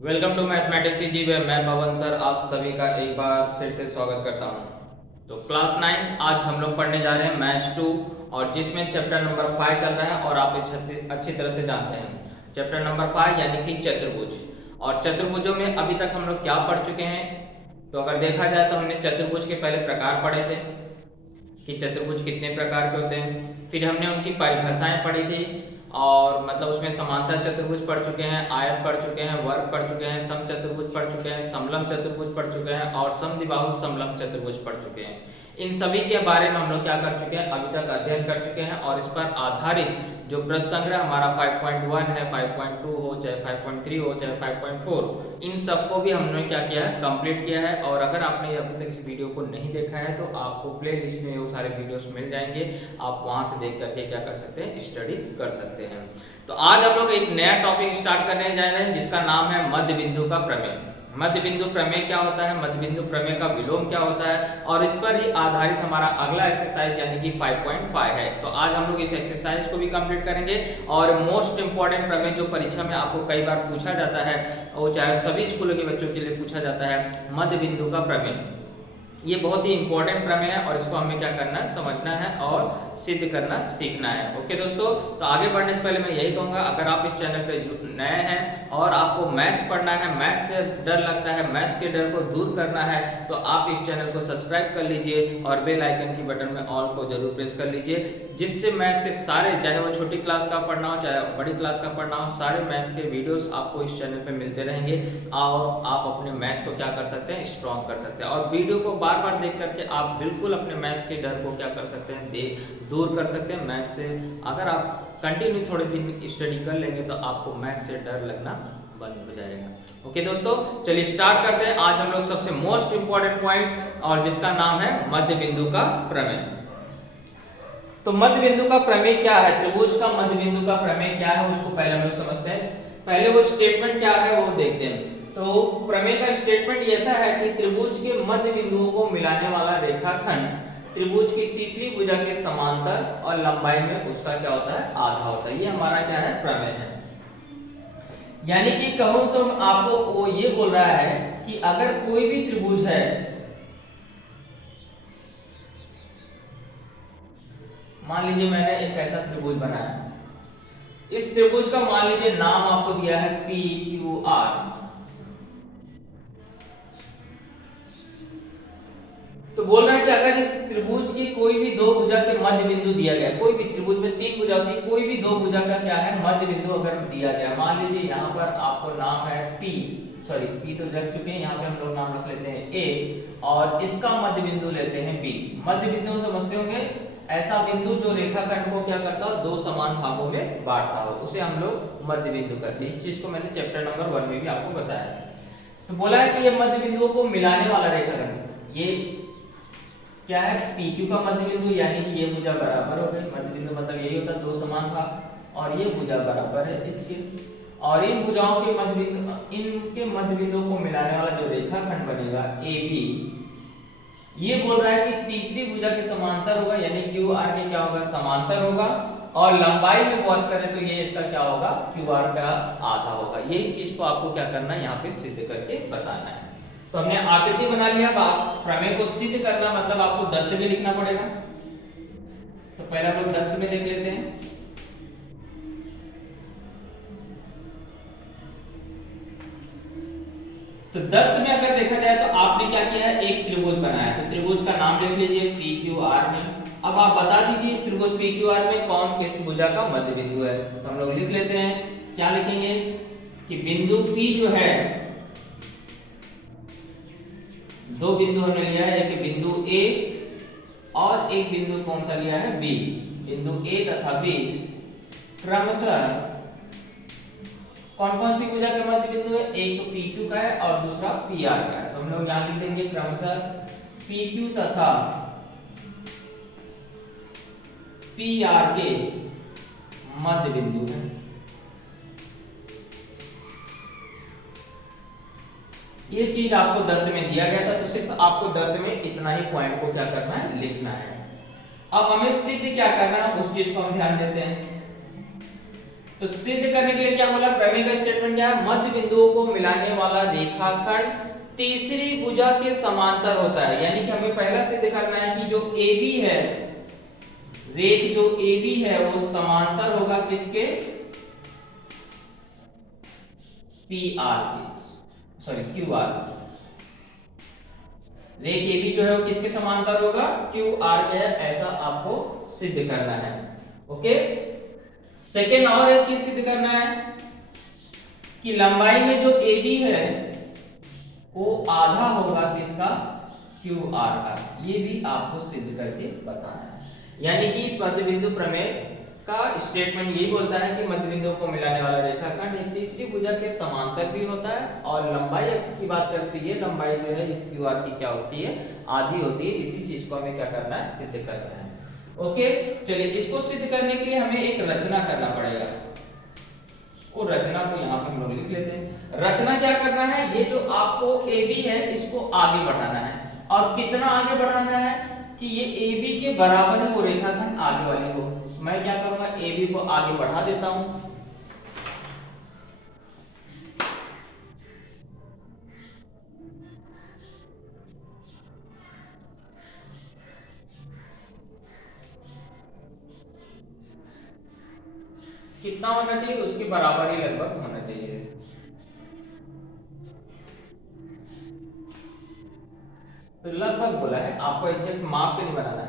Welcome to mathematics जी में मैं पवन sir आप सभी का एक बार फिर से स्वागत करता हूं। तो क्लास 9 आज हम लोग पढ़ने जा रहे हैं मैथ्स 2 और जिसमें चैप्टर नंबर 5 चल रहा है और आप अच्छी तरह से जानते हैं चैप्टर नंबर 5 यानी कि चतुर्भुज। और चतुर्भुजों में अभी तक हम लोग क्या पढ़ चुके हैं, तो अगर देखा जाए तो हमने चतुर्भुज के पहले प्रकार पढ़े थे कि चतुर्भुज कितने प्रकार के होते हैं, फिर हमने उनकी परिभाषाएं पढ़ी थी और मतलब उसमें समांतर चतुर्भुज पढ़ चुके हैं, आयत पढ़ चुके हैं, वर्ग पढ़ चुके हैं, सम चतुर्भुज पढ़ चुके हैं, समलंब चतुर्भुज पढ़ चुके हैं और समद्विबाहु समलंब चतुर्भुज पढ़ चुके हैं। इन सभी के बारे में हम लोग क्या कर चुके हैं, अभी तक अध्ययन कर चुके हैं और इस पर आधारित जो प्रश्न संग्रह हमारा 5.1 है, 5.2 हो चाहे 5.3 हो चाहे 5.4, इन सबको भी हमने क्या किया है, कंप्लीट किया है। और अगर आपने अभी तक इस वीडियो को नहीं देखा है तो आपको प्ले लिस्ट में वो सारे वीडियोस मिल जाएंगे, आप वहां से देख करके क्या कर सकते हैं, स्टडी कर सकते हैं। तो आज हम लोग एक नया टॉपिक स्टार्ट करने जा रहे हैं जिसका नाम है मध्य बिंदु का प्रमेय। मध्य बिंदु प्रमेय क्या होता है, मध्य बिंदु प्रमेय का विलोम क्या होता है, और इस पर ही आधारित हमारा अगला एक्सरसाइज यानी कि 5.5 है। तो आज हम लोग इस एक्सरसाइज को भी कंप्लीट करेंगे। और मोस्ट इंपॉर्टेंट प्रमेय जो परीक्षा में आपको कई बार पूछा जाता है, और चाहे सभी स्कूलों के बच्चों के लिए पूछा जाता है, मध्य बिंदु का प्रमेय। ये बहुत ही इंपॉर्टेंट प्रमेय है और इसको हमें क्या करना है, समझना है और सिद्ध करना सीखना है। ओके दोस्तों, तो आगे बढ़ने से पहले मैं यही कहूंगा, अगर आप इस चैनल पे नए हैं और आपको मैथ्स पढ़ना है, मैथ्स से डर लगता है, मैथ्स के डर को दूर करना है, तो आप इस चैनल को सब्सक्राइब कर लीजिए और बेल आइकन की बटन में ऑल को जरूर प्रेस कर लीजिए, जिससे मैथ्स के सारे, चाहे वो छोटी क्लास का पढ़ना हो चाहे बड़ी क्लास का पढ़ना हो, सारे मैथ्स के वीडियोस आपको इस चैनल पे मिलते रहेंगे और आप अपने मैथ्स को क्या कर सकते हैं, स्ट्रॉन्ग कर सकते हैं। और वीडियो को बार बार देख करके आप बिल्कुल अपने मैथ्स के डर को क्या कर सकते हैं, दूर कर सकते हैं मैथ्स से। अगर आप कंटिन्यू थोड़े दिन स्टडी कर लेंगे तो आपको मैथ्स से डर लगना बंद हो जाएगा। ओके दोस्तों, चलिए स्टार्ट करते हैं। आज हम लोग सबसे मोस्ट इंपॉर्टेंट पॉइंट और जिसका नाम है मध्य बिंदु का प्रमेय। तो मध्य बिंदु का प्रमेय क्या है, त्रिभुज का मध्य बिंदु का प्रमेय क्या है, उसको पहले हम लोग समझते हैं। पहले वो स्टेटमेंट क्या है वो देखते हैं। तो प्रमेय का स्टेटमेंट ऐसा है कि त्रिभुज के मध्य बिंदुओं को मिलाने वाला रेखाखंड त्रिभुज की तीसरी भुजा के समांतर और लंबाई में उसका क्या होता है, आधा होता है। ये हमारा क्या है, प्रमेय है। यानी कि कहूं तो आपको वो ये बोल रहा है कि अगर कोई भी त्रिभुज है, मान लीजिए मैंने एक ऐसा त्रिभुज बनाया, इस त्रिभुज का मान लीजिए नाम आपको दिया है पी क्यू आर। तो बोल रहा है कि अगर इस त्रिभुज की कोई भी दो भुजा के मध्य बिंदु दिया गया, कोई भी त्रिभुज में तीन भुजा होती है, कोई भी दो भुजा का क्या है, मध्य बिंदु अगर दिया गया, मान लीजिए यहाँ पर आपको नाम है पी, सॉरी पी तो रख चुके हैं, यहाँ पे हम लोग नाम रख लेते हैं ए और इसका मध्य बिंदु लेते हैं बी। मध्य बिंदु समझते होंगे, ऐसा बिंदु जो रेखाखंड को क्या करता हो, दो समान भागों में बांटता हो, उसे हम लोग मध्य बिंदु कहते हैं। इस चीज को मैंने चैप्टर नंबर 1 में भी आपको बताया। तो बोला है कि ये मध्य बिंदुओं को मिलाने वाला रेखाखंड, ये क्या है, PQ का मध्य बिंदु, यानी कि ये भुजा बराबर हो गई। मध्य बिंदु मतलब यही होता है, दो समान भाग, और ये भुजा बराबर है इसके, और इन भुजाओं के मध्य बिंदु, इनके मध्य बिंदुओं को मिलाने वाला जो रेखाखंड बनेगा AB, ये बोल रहा है कि तीसरी भुजा के समांतर होगा, यानी QR के क्या होगा, समांतर होगा, और लंबाई में बात करें तो ये इसका क्या होगा, QR का आधा होगा। यही चीज को आपको क्या करना है, यहाँ पे सिद्ध करके बताना है। तो हमने आकृति बना लिया। अब प्रमेय को सिद्ध करना मतलब आपको दत्त भी लिखना पड़ेगा। तो पहले हम लोग दत्त में देख लेते हैं। तो दत्त में अगर देखा जाए तो आपने क्या किया है, एक त्रिभुज बनाया, तो त्रिभुज का नाम लिख लीजिए PQR में। अब आप बता दीजिए इस त्रिभुज PQR में कौन किस भुजा का मध्य बिंदु है। तो हम लोग लिख लेते हैं, क्या लिखेंगे कि बिंदु P जो है, दो बिंदु हमने लिया है, एक बिंदु A और एक बिंदु कौन सा लिया है, B। बिंदु A तथा B क्रमशः कौन कौन सी भुजा के मध्य बिंदु है, एक तो PQ का है और दूसरा PR का है। तो हम लोग यहां लिख देंगे क्रमशः PQ तथा PR के मध्य बिंदु है। ये चीज आपको दत्त में दिया गया था, तो सिर्फ आपको दत्त में इतना ही पॉइंट को क्या करना है, लिखना है। अब हमें सिद्ध क्या करना है, उस चीज को हम ध्यान देते हैं। तो सिद्ध करने के लिए क्या बोला, प्रमेय का स्टेटमेंट क्या है, मध्य बिंदुओं को मिलाने वाला रेखाखंड तीसरी भुजा के समांतर होता है। यानी कि हमें पहला सिद्ध करना है कि जो AB है, रेख जो AB है वो समांतर होगा किसके, PR के, सॉरी QR। रेख AB जो है वो किसके समांतर होगा, QR के है, ऐसा आपको सिद्ध करना है। ओके, सेकेंड और एक चीज सिद्ध करना है कि लंबाई में जो AB है वो आधा होगा किसका, QR का। ये भी आपको सिद्ध करके बताना है। यानी कि मध्य बिंदु प्रमेय का स्टेटमेंट यही बोलता है कि मध्य बिंदु को मिलाने वाला रेखाखंड एक तीसरी भुजा के समांतर भी होता है, और लंबाई की बात करती है, लंबाई जो है इस QR की क्या होती है, आधी होती है। इसी चीज को हमें क्या करना है, सिद्ध करना है। ओके, चलिए इसको सिद्ध करने के लिए हमें एक रचना करना पड़ेगा। वो रचना को यहाँ पे हम लोग लिख लेते हैं। रचना क्या करना है, ये जो आपको AB है इसको आगे बढ़ाना है, और कितना आगे बढ़ाना है कि ये AB के बराबर ही वो रेखाखंड आगे वाली हो। मैं क्या करूंगा, AB को आगे बढ़ा देता हूं। कितना होना चाहिए, उसके बराबर ही लगभग होना चाहिए। तो लगभग बोला है, आपको एग्जैक्ट माप पे नहीं बनाना है।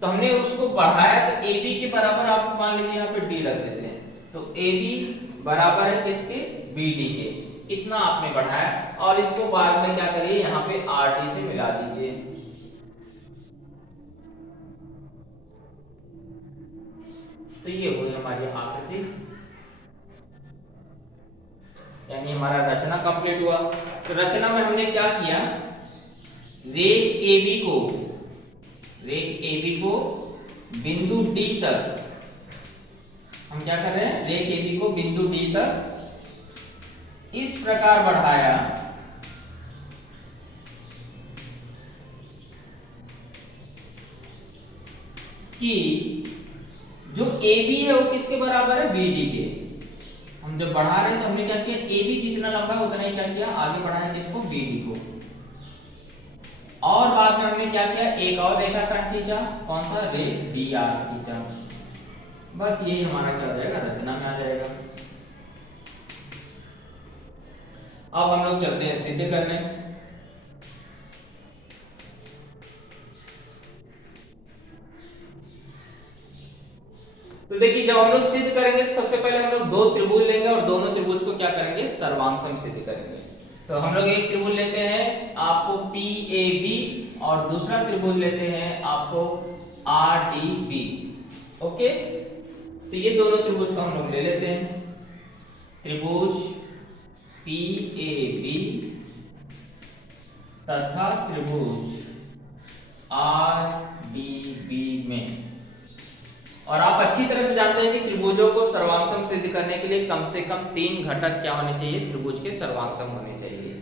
तो हमने उसको बढ़ाया, तो AB के बराबर आप मान लीजिए यहाँ पे D रख देते हैं। तो AB बराबर है किसके, BD के। इतना आपने बढ़ाया, और इसको बाद में क्या करिए, यहाँ पे RD से मिला दीजिए। तो ये हुई हमारी आकृति, यानी हमारा रचना कंप्लीट हुआ। तो रचना में हमने क्या किया, रेख AB को बिंदु D तक हम क्या कर रहे हैं, रेख AB को बिंदु D तक इस प्रकार बढ़ाया कि जो AB है वो किसके बराबर है, BD के। हम जब बढ़ा रहे हैं तो हमने क्या किया, AB जितना लंबा है उतना ही क्या किया, आगे बढ़ाया किसको, BD को। और बाद में हमने क्या किया, एक और रेखाखंड खींचा, कौन सा, रेख DR खींचा। बस यही हमारा क्या हो जाएगा, रचना में आ जाएगा। अब हम लोग चलते हैं सिद्ध करने। तो देखिए, जब हम लोग सिद्ध करेंगे तो सबसे पहले हम लोग दो त्रिभुज लेंगे, और दोनों त्रिभुज को क्या करेंगे, सर्वांशम सिद्ध करेंगे। तो हम लोग एक त्रिभुज लेते हैं आपको PAB, और दूसरा त्रिभुज लेते हैं आपको RDB। ओके, तो ये दोनों त्रिभुज को हम लोग ले लेते हैं। त्रिभुज PAB तथा त्रिभुज RDB में, और आप अच्छी तरह से जानते हैं कि त्रिभुजों को सर्वांशम सिद्ध करने के लिए कम से कम 3 घटक क्या होने चाहिए, त्रिभुज के सर्वांशम होने चाहिए।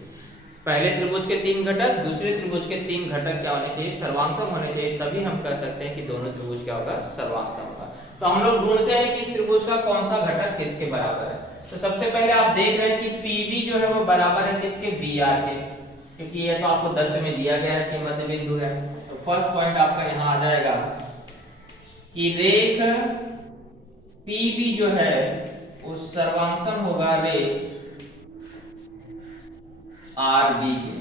पहले त्रिभुज के 3 घटक, दूसरे त्रिभुज के 3 घटक क्या होने चाहिए, सर्वांशम होने चाहिए। तभी हम कह सकते हैं कि दोनों त्रिभुज क्या होगा, सर्वांशम होगा। तो हम लोग ढूंढते हैं कि इस त्रिभुज का कौन सा घटक किसके बराबर है। तो सबसे पहले आप देख रहे हैं कि PB जो है वो बराबर है किसके, BR के, क्योंकि ये तो आपको दत्त में दिया गया है कि मध्य बिंदु है। तो फर्स्ट पॉइंट आपका यहाँ आ जाएगा कि रेख PB जो है उस सर्वांशम होगा रेख RB के,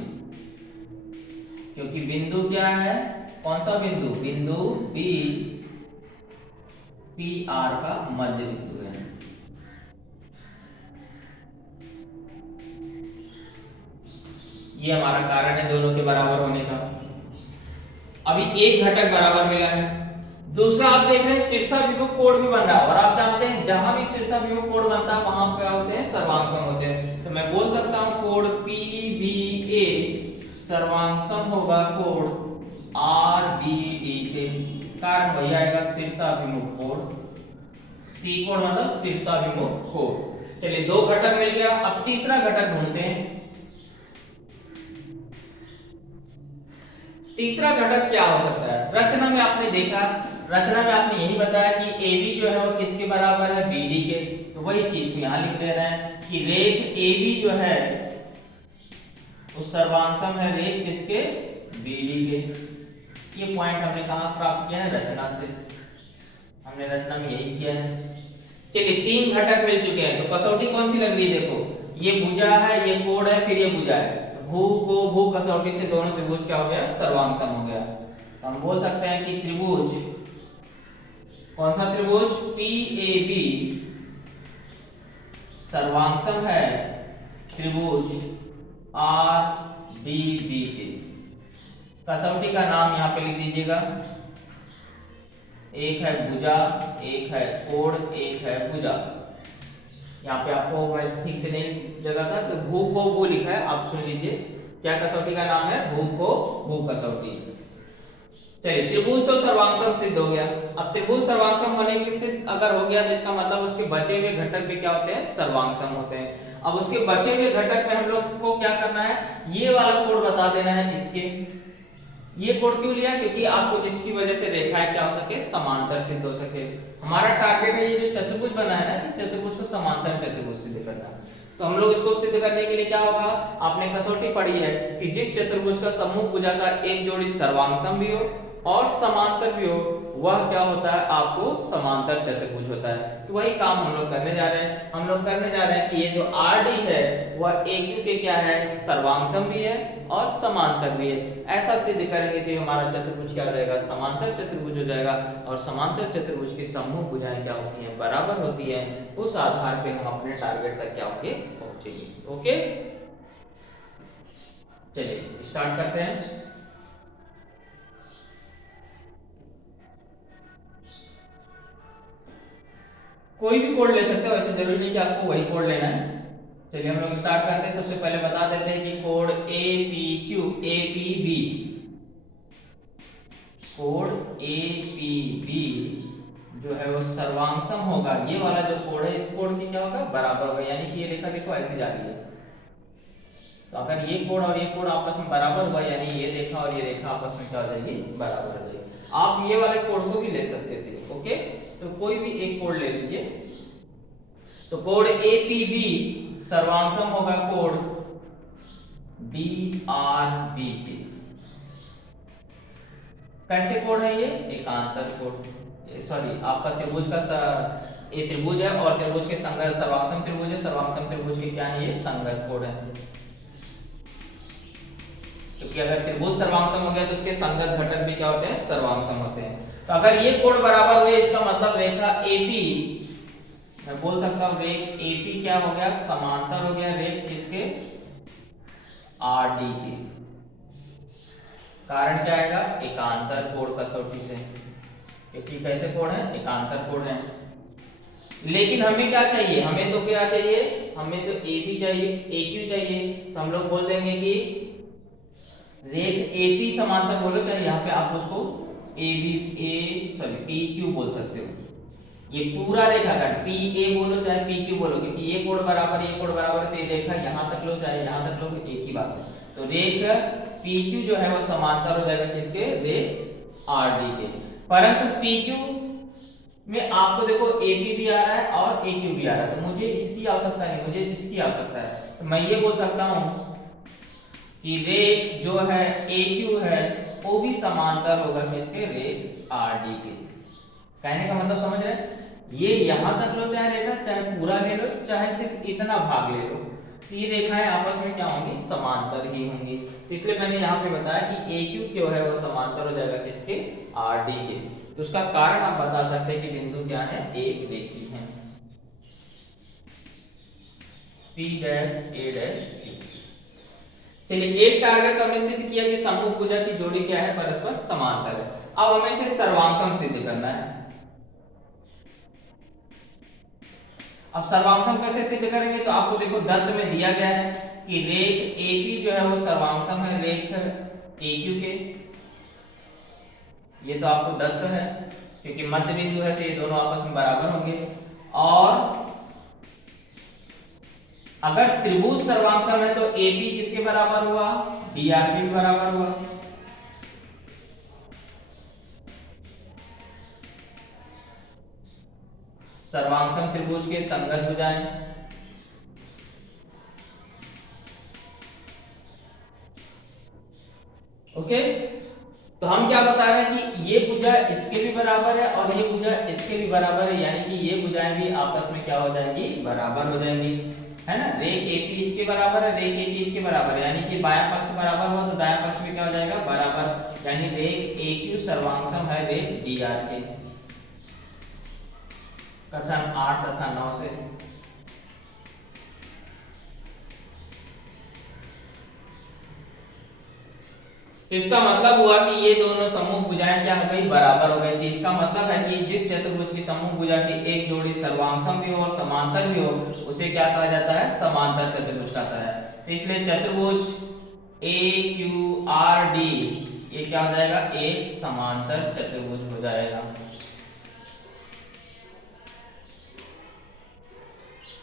क्योंकि बिंदु क्या है, कौन सा बिंदु, बिंदु B PR का मध्य बिंदु है। ये हमारा कारण है दोनों के बराबर होने का। अभी एक घटक बराबर मिला है। दूसरा आप देख रहे हैं शीर्षाभिमुख कोण भी बन रहा है, और आप जानते हैं जहां भी शीर्षाभिमुख कोण बनता है वहां क्या होते हैं, सर्वांशम होते हैं। तो मैं बोल सकता हूं कोण PBA सर्वांशम होगा कोण RBD के, कारण वही आएगा शीर्षाभिमुख कोण। C कोण मतलब शीर्षाभिमुख कोण। चलिए दो घटक मिल गया, अब तीसरा घटक ढूंढते हैं। तीसरा घटक क्या हो सकता है, रचना में आपने देखा, रचना में आपने यही बताया कि AB जो है वो किसके बराबर है, BD के। तो वही चीज को यहाँ लिख दे रहे हैं कि रेख ए बी जो है उस सर्वांगसम है रेख किसके, बी डी के। ये पॉइंट हमने कहाँ प्राप्त किया है, रचना से। हमने रचना में यही किया है। चलिए 3 घटक मिल चुके हैं, तो कसौटी कौन सी लग रही है, देखो ये भुजा है, ये कोण है, फिर ये भुजा है। तो भू को भू कसौटी से दोनों त्रिभुज क्या हो गया, सर्वांगसम हो गया। तो हम बोल सकते हैं कि त्रिभुज, कौन सा त्रिभुज, पी ए बी सर्वांगसम है त्रिभुज आर डी बी के। कसौटी का नाम यहाँ पे लिख दीजिएगा, एक है भुजा, एक है कोण, एक है भुजा। यहाँ पे आपको मैं ठीक से नहीं जगह था, तो भू को भू लिखा है, आप सुन लीजिए क्या कसौटी का नाम है, भू को भू कसौटी। चलिए त्रिभुज तो सर्वांगसम सिद्ध हो गया। अब त्रिभुज सर्वांगसम होने की सिद्ध अगर हो गया तो इसका मतलब उसके बचे हुए घटक भी क्या होते हैं, सर्वांगसम होते हैं। अब उसके बचे हुए घटक में हम लोग को क्या करना है, ये वाला कोण बता देना है इसके। ये कोण क्यों लिया, क्योंकि आपको जिसकी वजह से रेखाएं क्या हो सके, समांतर सिद्ध हो सके। हमारा टारगेट है ये जो चतुर्भुज बना है ना, चतुर्भुज को समांतर चतुर्भुज सिद्ध करना। तो हम लोग इसको सिद्ध करने के लिए क्या होगा, आपने कसौटी पढ़ी है कि जिस चतुर्भुज का सम्मुख भुजा का एक जोड़ी सर्वांगसम भी हो और समांतर भी हो, वह क्या होता है, आपको समांतर चतुर्भुज होता है। तो वही काम हम लोग करने जा रहे हैं। हम लोग करने जा रहे हैं कि ये जो आर डी है वह AQ के क्या है, सर्वांगसम भी है और समांतर भी है। ऐसा सिद्ध करेंगे तो हमारा चतुर्भुज क्या हो जाएगा, समांतर चतुर्भुज हो जाएगा। और समांतर चतुर्भुज की सम्मुख भुजाएं क्या होती हैं, बराबर होती हैं। उस आधार पे हम अपने टारगेट तक क्या होंगे, पहुंचेंगे। ओके, चलिए स्टार्ट करते हैं। कोई भी कोड ले सकते हो, ऐसे जरूरी नहीं कि आपको वही कोड लेना है। चलिए हम लोग स्टार्ट करते हैं। सबसे पहले बता देते हैं कि code APQ APB, code APB जो है वो सर्वांगसम होगा। ये वाला जो कोड है, इस कोड की क्या होगा, बराबर होगा। यानी कि ये रेखा देखो ऐसे जा रही है, तो अगर ये कोड और ये कोड आपस में बराबर हुआ, यानी ये रेखा और ये रेखा आपस में क्या हो जाएगी, बराबर हो जाएगी। आप ये वाले कोड को भी ले सकते थे। ओके, तो कोई भी एक कोड ले लीजिए। तो कोड APB सर्वांगसम होगा कोड DRB के। कैसे कोड है ये, एकांतर कोड, सॉरी आपका त्रिभुज का ये त्रिभुज है और त्रिभुज के संगत सर्वांगसम त्रिभुज है, सर्वांगसम त्रिभुज के क्या है, ये संगत कोड है। क्योंकि अगर त्रिभुज सर्वांगसम हो गया तो उसके संगत घटक भी क्या होते हैं, सर्वांगसम होते हैं। तो अगर ये कोड बराबर हुए, इसका मतलब रेखा AP, मैं बोल सकता हूं रेख AP क्या हो गया, समांतर हो गया रेख किसके, RD के। कारण क्या आएगा, एकांतर कोण कसौटी से, क्योंकि कैसे कोण है, एकांतर कोण है। लेकिन हमें क्या चाहिए, हमें तो क्या चाहिए, हमें तो AB चाहिए, AQ चाहिए। तो हम लोग बोल देंगे कि रेख AP समांतर बोलो, चाहे यहाँ पे आप उसको PQ बोल सकते हो। ये पूरा रेखाखंड PA बोलो चाहे PQ बोलो, क्योंकि ये कोण बराबर ये कोण बराबर है, तो ये रेखा यहाँ तक लो चाहे यहाँ तक लो, एक ही बात है। तो रेख PQ जो है वो समांतर हो जाएगा किसके, रेख RD के। परंतु PQ में आपको देखो AP भी आ रहा है और AQ भी आ रहा है, तो मुझे इसकी आवश्यकता नहीं, मुझे इसकी आवश्यकता है। तो मैं ये बोल सकता हूँ कि रेख जो है AQ है वो भी समांतर होगा किसके, रेख RD के। कहने का मतलब समझ रहे हैं, ये यहां तक लो चाहे रेखा, चाहे पूरा ले लो, चाहे सिर्फ इतना भाग ले लो, तो ये रेखाएं आपस में क्या होंगी, समांतर ही होंगी। तो इसलिए मैंने यहाँ पे बताया कि AQ जो है वो समांतर हो जाएगा किसके, RD के। तो उसका कारण आप बता सकते हैं कि बिंदु क्या है, एक रेखी है, P', A', Q। चलिए एक टारगेट तो हमने सिद्ध किया कि सम्मुख भुजा की जोड़ी क्या है, परस्पर समांतर है। अब हमें इसे सर्वांगसम सिद्ध करना है। अब सर्वांगसम कैसे सिद्ध करेंगे, तो आपको देखो दत्त में दिया गया है कि रेख AP जो है वो सर्वांगसम है रेख AQ के। ये तो आपको दत्त है, क्योंकि मध्य बिंदु है तो ये दोनों आपस में बराबर होंगे। और अगर त्रिभुज सर्वांगसम है तो AP किसके बराबर हुआ, DR के भी बराबर हुआ। सर्वांगसम त्रिभुज के संगत भुजाएं। ओके, तो हम क्या बता रहे हैं कि ये भुजा इसके भी बराबर है और ये भुजा इसके भी बराबर है, यानी कि ये भुजाएं भी आपस में क्या हो जाएंगी, बराबर हो जाएंगी, है ना। रेख AP इसके बराबर है, रेख AP इसके बराबर है, यानी कि बायां पक्ष बराबर हुआ तो दायां पक्ष भी क्या हो जाएगा, बराबर, यानी रेख AQ सर्वांगसम है रेख DR के। कथन 8 तथा 9 से। तो इसका मतलब हुआ कि ये दोनों समूह भुजाएं क्या हो गई, बराबर हो गई थी। इसका मतलब है कि जिस चतुर्भुज की समूह भुजा की एक जोड़ी सर्वांगसम भी हो और समांतर भी हो, उसे क्या कहा जाता है, समांतर चतुर्भुज कहता है। तो इसलिए चतुर्भुज AQRD ये क्या हो जाएगा, एक समांतर चतुर्भुज हो जाएगा।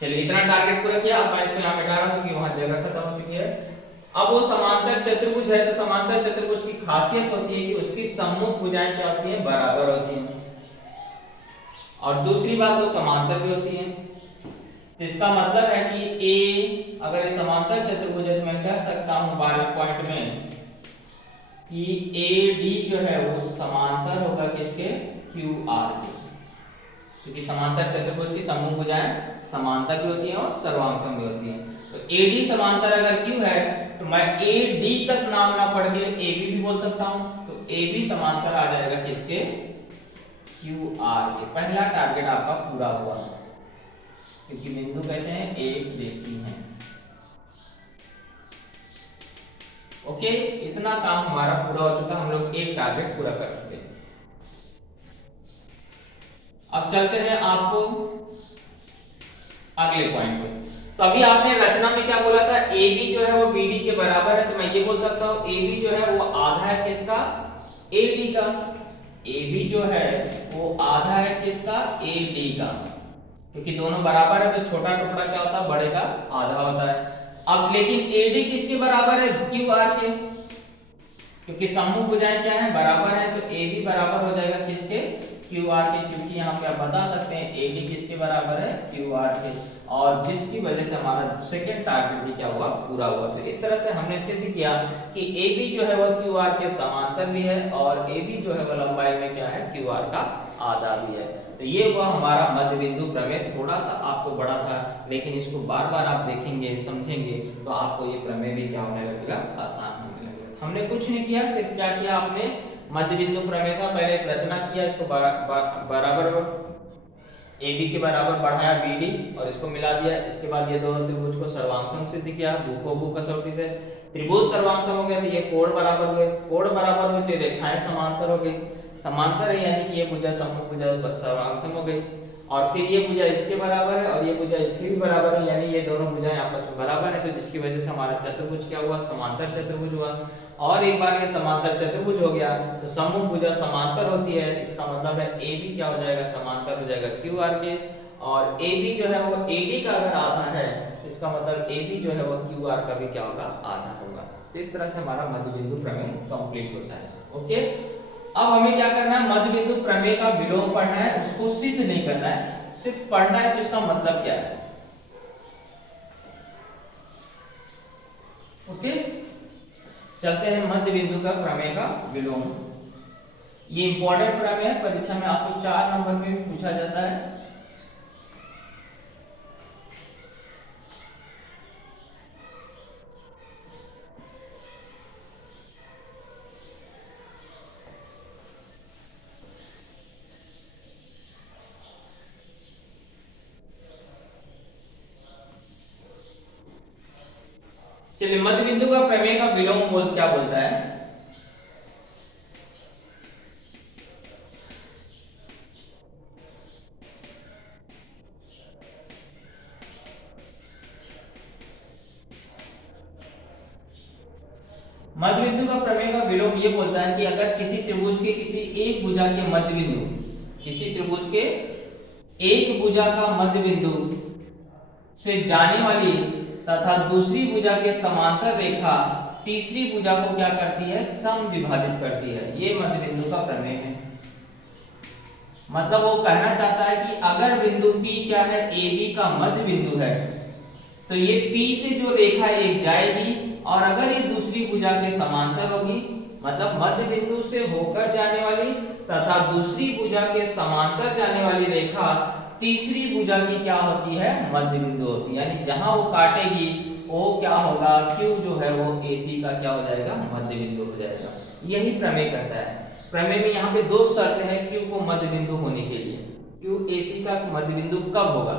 चलिए इतना टारगेट पूरा किया। अब मैं इसको यहाँ मिटा रहा हूं क्योंकि वहां जगह खत्म हो चुकी है। अब वो समांतर चतुर्भुज है, तो समांतर चतुर्भुज की खासियत होती है कि उसकी सम्मुख भुजाएं क्या होती हैं, बराबर होती हैं, और दूसरी बात वो समांतर भी होती हैं। तो इसका मतलब है कि ए, अगर ये समांतर चतुर्भुज है तो मैं कह सकता हूं 12 पॉइंट में कि AD जो है वो समांतर होगा किसके, QR के, क्योंकि समांतर चतुर्भुज की समूह भुजाएं समांतर भी होती हैं और सर्वांगसम भी होती हैं। तो AD समांतर अगर Q है तो मैं AD तक नाम ना पढ़ के AB भी बोल सकता हूं, तो AB समांतर आ जाएगा किसके, QR के। पहला टारगेट आपका पूरा हुआ, क्योंकि बिंदु कैसे हैं, एक देखती हैं। ओके, इतना काम हमारा पूरा हो चुका, हम लोग एक टारगेट पूरा कर चुके। अब चलते हैं आपको अगले पॉइंट पे। तो अभी आपने रचना में क्या बोला था, AB जो है वो BD के बराबर है, तो मैं ये बोल सकता हूं AB जो है वो आधा है किसका, AD का। AB जो है वो आधा है किसका, AD का, क्योंकि दोनों बराबर है तो छोटा टुकड़ा क्या होता है, बड़े का आधा होता है। अब लेकिन AD किसके बराबर है, QR के, क्योंकि समूह भुजाएं क्या है, बराबर है, तो AB बराबर हो जाएगा किसके, QR के, क्योंकि यहाँ पे आप बता सकते हैं AD किसके बराबर है, QR के, और जिसकी वजह से हमारा सेकंड टारगेट भी क्या हुआ, पूरा हुआ। तो इस तरह से हमने सिद्ध किया कि AB जो है वो QR के समांतर भी है और AB जो है वो लंबाई में क्या है, QR का आधा भी है। तो ये हुआ हमारा मध्य बिंदु प्रमेय। थोड़ा सा आपको बड़ा था, लेकिन इसको बार बार आप देखेंगे, समझेंगे, तो आपको ये प्रमेय भी क्या होने लगेगा, आसान होने लगेगा। हमने कुछ नहीं किया, सिर्फ क्या किया, आपने मध्य बिंदु प्रमेय का पहले एक रचना किया, इसको बराबर AB के बराबर बढ़ाया BD और इसको मिला दिया। इसके बाद ये दोनों त्रिभुज को सर्वांगसम सिद्ध किया भू कसौटी से। त्रिभुज सर्वांगसम हो गया तो ये कोण बराबर हुए, कोण बराबर हुए तो रेखाएं समांतर हो गई, समांतर है यानी कि ये भुजा समूह भुजा सर्वांगसम हो गई, और फिर ये भुजा इसके बराबर है और ये भुजा इसके भी बराबर है, यानी ये दोनों भुजाएं आपस में बराबर है, तो जिसकी वजह से हमारा चतुर्भुज क्या हुआ, समांतर चतुर्भुज हुआ। और एक बार ये समांतर चतुर्भुज हो गया तो समूह भुजा समांतर होती है, इसका मतलब है AB क्या हो जाएगा, समांतर हो जाएगा QR के, और AB जो है वो AD का अगर आधा है तो इसका मतलब AB जो है वो QR का भी क्या होगा, आधा होगा। तो इस तरह से हमारा मध्य बिंदु प्रमेय कंप्लीट होता है। ओके, अब हमें क्या करना है, मध्य बिंदु प्रमेय का विलोम पढ़ना है, उसको सिद्ध नहीं करना है, सिर्फ पढ़ना है। तो इसका मतलब क्या है, ओके, चलते हैं मध्य बिंदु का प्रमेय का विलोम। ये इंपॉर्टेंट प्रमेय है, परीक्षा में आपको 4 नंबर पे भी पूछा जाता है। चलिए, मध्य बिंदु का प्रमेय का विलोम क्या बोलता है, मध्य बिंदु का प्रमेय का विलोम ये बोलता है कि अगर किसी त्रिभुज के किसी एक भुजा के मध्य बिंदु, किसी त्रिभुज के एक भुजा का मध्य बिंदु से जाने वाली तथा दूसरी भुजा के समांतर रेखा तीसरी भुजा को क्या करती है, समद्विभाजित करती है, ये मध्य बिंदु का प्रमेय है। मतलब वो कहना चाहता है कि अगर बिंदु P क्या है, AB का मध्य बिंदु है, तो ये P से जो रेखा एक जाएगी और अगर ये दूसरी भुजा के समांतर होगी, मतलब मध्य बिंदु से होकर जाने वाली तथा दूसरी भुजा के समांतर जाने वाली रेखा तीसरी भुजा की क्या होती है, मध्य बिंदु होती है। यानी जहां वो काटेगी वो क्या होगा, Q जो है वो AC का क्या हो जाएगा, मध्य बिंदु हो जाएगा। यही प्रमेय कहता है। प्रमेय में यहाँ पे दो शर्त है Q को मध्य बिंदु होने के लिए। Q AC का मध्य बिंदु कब होगा,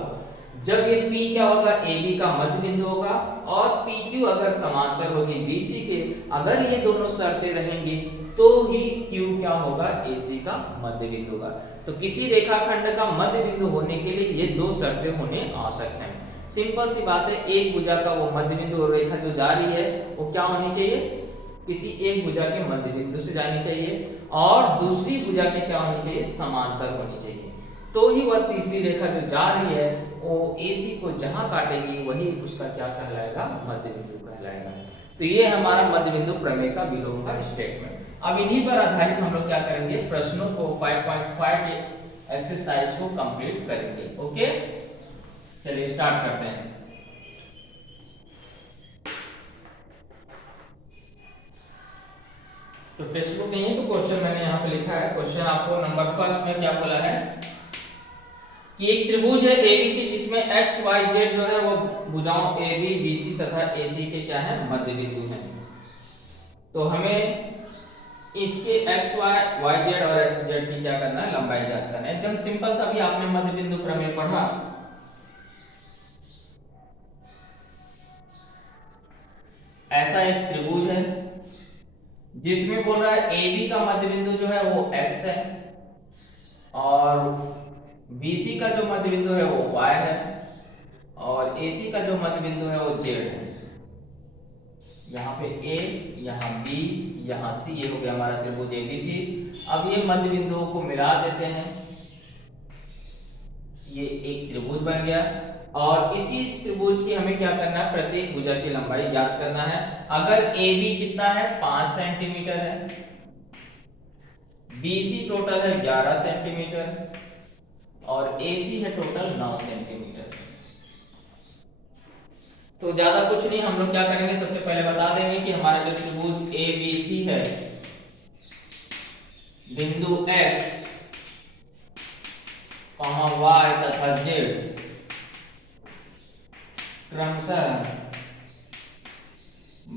जब ये P क्या होगा, AB का मध्य बिंदु होगा और PQ अगर समांतर होगी BC के, अगर ये दोनों शर्तें रहेंगी तो ही Q क्या होगा, AC का मध्य बिंदु होगा। तो किसी रेखाखंड का मध्य बिंदु होने के लिए ये दो शर्तें होने आवश्यक हैं। सिंपल सी बात है, एक भुजा का वो मध्य बिंदु और रेखा जो जा रही है वो क्या होनी चाहिए, किसी एक भुजा के मध्य बिंदु से जानी चाहिए और दूसरी भुजा के क्या होनी चाहिए, समांतर होनी चाहिए। तो ही वह तीसरी रेखा जो जा रही है वो AC को जहां काटेगी वही उसका क्या कहलाएगा, मध्य बिंदु कहलाएगा। तो ये हमारा मध्य बिंदु प्रमेय का विलोम का स्टेटमेंट। अब इन्हीं पर आधारित हम लोग क्या करेंगे, प्रश्नों को 5.5 एक्सरसाइज को कंप्लीट करेंगे। ओके, चलिए स्टार्ट करते हैं। तो टेक्स्ट बुक नहीं है तो क्वेश्चन मैंने यहाँ पे लिखा है। क्वेश्चन आपको नंबर फर्स्ट में क्या बोला है कि एक त्रिभुज है ABC जिसमें x y z जो है वो भुजाओं AB BC तथा AC के क्या है, मध्य बिंदु हैं। तो हमें इसके x y y z और x z की क्या करना है, लंबाई ज्ञात करना है। एकदम सिंपल सा, भी आपने मध्य बिंदु प्रमेय पढ़ा। ऐसा एक त्रिभुज है जिसमें बोल रहा है AB का मध्य बिंदु जो है वो x है और BC का जो मध्य बिंदु है वो y है और AC का जो मध्य बिंदु है वो z है। यहाँ पे A, यहाँ B, यहाँ C, ये हो गया हमारा त्रिभुज ABC। अब ये मध्य बिंदुओं को मिला देते हैं, ये एक त्रिभुज बन गया और इसी त्रिभुज की हमें क्या करना है, प्रत्येक भुजा की लंबाई ज्ञात करना है। अगर AB कितना है, 5 सेंटीमीटर है, BC टोटल है 11 सेंटीमीटर और AC है टोटल 9 सेंटीमीटर। तो ज्यादा कुछ नहीं, हम लोग क्या करेंगे, सबसे पहले बता देंगे कि हमारा जो त्रिभुज ABC है, बिंदु X, Y तथा Z क्रमशः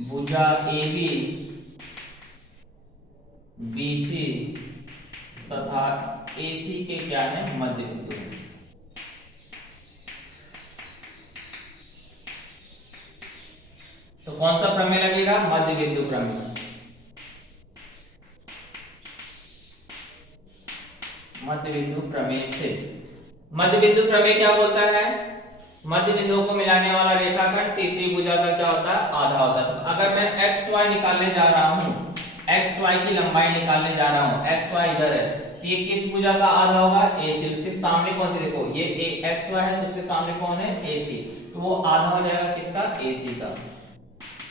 भुजा AB, BC तथा AC के क्या है, मध्य बिंदु है। तो कौन सा प्रमेय लगेगा, मध्य बिंदु प्रमेय। मध्य बिंदु प्रमेय से, मध्य बिंदु प्रमेय क्या बोलता है, मध्य बिंदुओं को मिलाने वाला रेखाखंड तीसरी भुजा का क्या होता है, आधा होता है। तो अगर मैं XY निकालने जा रहा हूं, XY की लंबाई निकालने जा रहा हूं, XY इधर है, तो ये किस भुजा का आधा होगा, AC। उसके सामने कौन सी, देखो ये XY है तो उसके सामने कौन है, AC, तो वो आधा हो जाएगा किसका, AC का।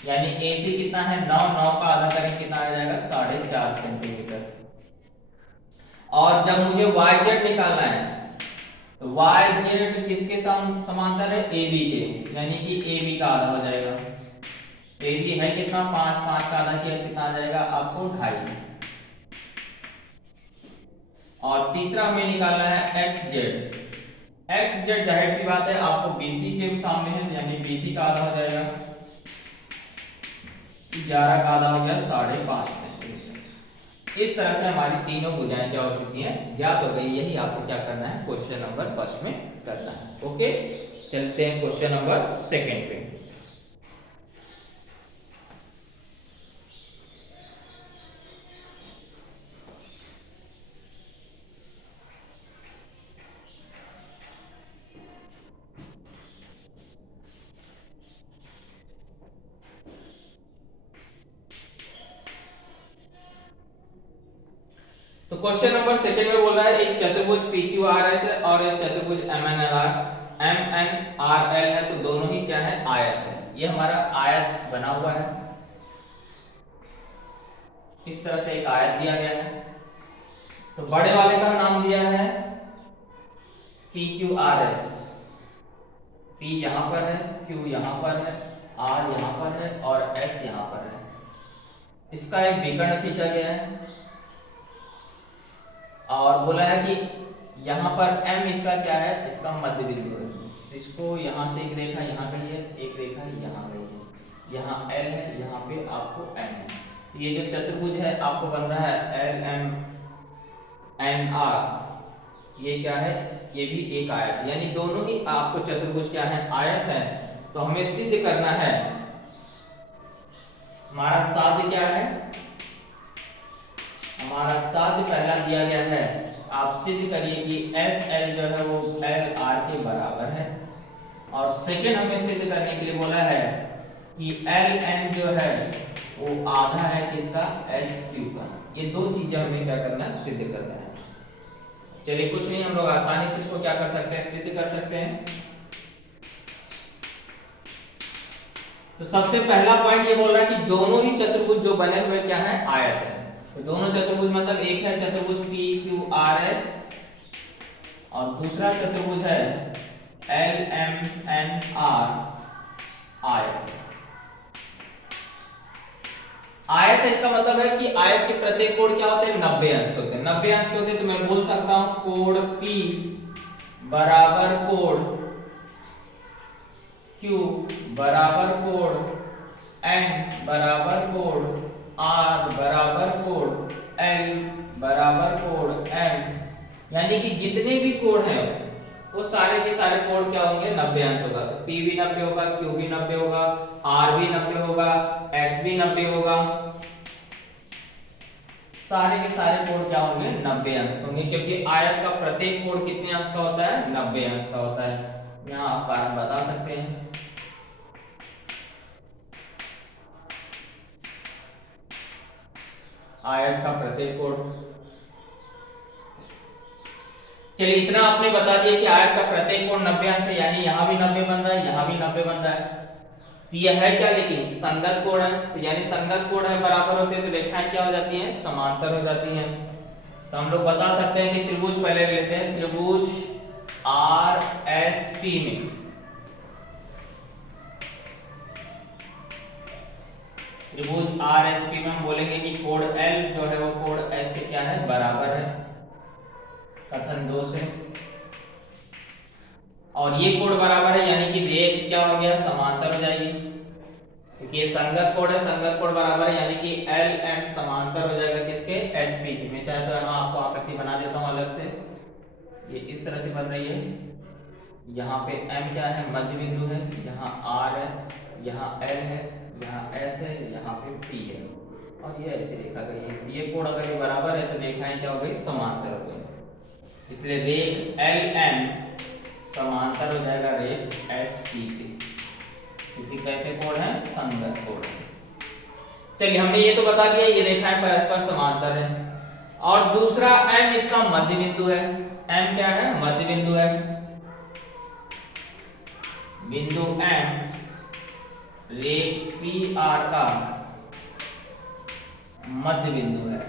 यानी AC कितना है, 9, 9 का आधा करें कितना आ जाएगा, 4.5 सेंटीमीटर। और जब मुझे YZ निकालना है तो YZ किसके समांतर है, AB के, यानी कि AB का आधा हो जाएगा। AB है कितना, 5, 5 का आधा किया कितना आ जाएगा आपको, 2.5। और तीसरा हमें निकालना है XZ। XZ जाहिर सी बात है आपको BC के सामने है, यानी BC का आधा हो जाएगा, 11 का आधा हो गया 5.5 सेंटीमीटर। इस तरह से हमारी तीनों भुजाएं क्या हो चुकी हैं, ज्ञात हो गई। यही आपको क्या करना है, क्वेश्चन नंबर फर्स्ट में करना है। ओके, चलते हैं क्वेश्चन नंबर सेकंड पे। तो क्वेश्चन नंबर सेकंड में बोल रहा है एक चतुर्भुज PQRS है और एक चतुर्भुज MNRL है। तो दोनों ही क्या है, आयत है। ये हमारा आयत बना हुआ है, इस तरह से एक आयत दिया गया है। तो बड़े वाले का नाम दिया है PQRS, P यहाँ पर है, Q यहाँ पर है, R यहाँ पर है और S यहाँ पर है। इसका एक विकर्ण खींचा गया है और बोला है कि यहाँ पर M इसका क्या है, इसका मध्य बिंदु है। इसको यहाँ से एक रेखा यहाँ गई है, एक रेखा यहाँ गई है, यहाँ L है, यहाँ पे आपको M है। तो ये जो चतुर्भुज है आपको बन रहा है LMNR, ये क्या है, ये भी एक आयत, यानी दोनों ही आपको चतुर्भुज क्या है, आयत है। तो हमें सिद्ध करना है, हमारा साध्य क्या है, हमारा साध्य पहला दिया गया है, आप सिद्ध करिए कि SL जो है वो LR के बराबर है। और सेकंड हमें सिद्ध करने के लिए बोला है कि LN जो है वो आधा है किसका, SQ का। ये दो चीजें हमें क्या करना है, सिद्ध करना है। चलिए कुछ नहीं, हम लोग आसानी से इसको क्या कर सकते हैं, सिद्ध कर सकते हैं। तो सबसे पहला पॉइंट ये बोल रहा है कि दोनों ही चतुर्भुज जो बने हुए क्या है, आयत है। तो दोनों चतुर्भुज मतलब एक है चतुर्भुज PQRS और दूसरा चतुर्भुज है LMNR आयत। आयत है, इसका मतलब है कि आयत के प्रत्येक कोण क्या होते हैं, 90 अंश के होते हैं। 90 अंश के होते हैं तो मैं बोल सकता हूं कोण P बराबर कोण Q बराबर कोण N बराबर कोण R बराबर कोण L बराबर कोण M, यानी कि जितने भी कोण हैं वो सारे के सारे कोण क्या होंगे, 90 अंश होगा। तो P भी 90 होगा, Q भी 90 होगा, R भी 90 होगा, S भी 90 होगा, सारे के सारे कोण क्या होंगे, 90 अंश होंगे, क्योंकि आयत का प्रत्येक कोण कितने अंश का होता है, 90 अंश का होता है। यहाँ आप कारण बता सकते हैं। आयत का प्रत्येक कोण, चलिए इतना आपने बता दिया कि आयत का प्रत्येक कोण 90 अंश है, यानी यहाँ भी 90 बन रहा है, यहाँ भी 90 बन रहा है। तो यह है क्या, लेकिन संगत कोण है। तो यानी संगत कोण है, बराबर होते हैं तो रेखाएं क्या हो जाती हैं, समांतर हो जाती हैं। तो हम लोग बता सकते हैं कि त्रिभुज पहले लेते हैं, त्रिभुज RSP में त्रिभुज RSP में हम बोलेंगे कि कोण L जो है वो कोण S के क्या है, बराबर है, कथन 2 से। और ये कोण बराबर है, यानी कि रेख क्या हो गया, समांतर हो जाएगी, क्योंकि ये संगत कोण है, संगत कोण बराबर है, यानी कि LM समांतर हो जाएगा किसके, SP के। मैं चाहे तो यहाँ आपको आकृति बना देता हूँ अलग से, ये इस तरह से बन रही है। यहाँ पे M क्या है, मध्य बिंदु है, यहाँ R है, यहाँ L है, यहाँ S है, यहाँ पे P है, और ये ऐसी रेखा गई है। ये कोण अगर ये बराबर है तो रेखाएं क्या हो गई, समांतर हो गई, इसलिए रेख LM समांतर हो जाएगा रेख SP के, क्योंकि कैसे कोण है, संगत कोण है। चलिए हमने ये तो बता दिया ये रेखाएं परस्पर समांतर है। और दूसरा M इसका मध्य बिंदु है। M क्या है, मध्य बिंदु है। बिंदु M रेख PR का मध्य बिंदु है।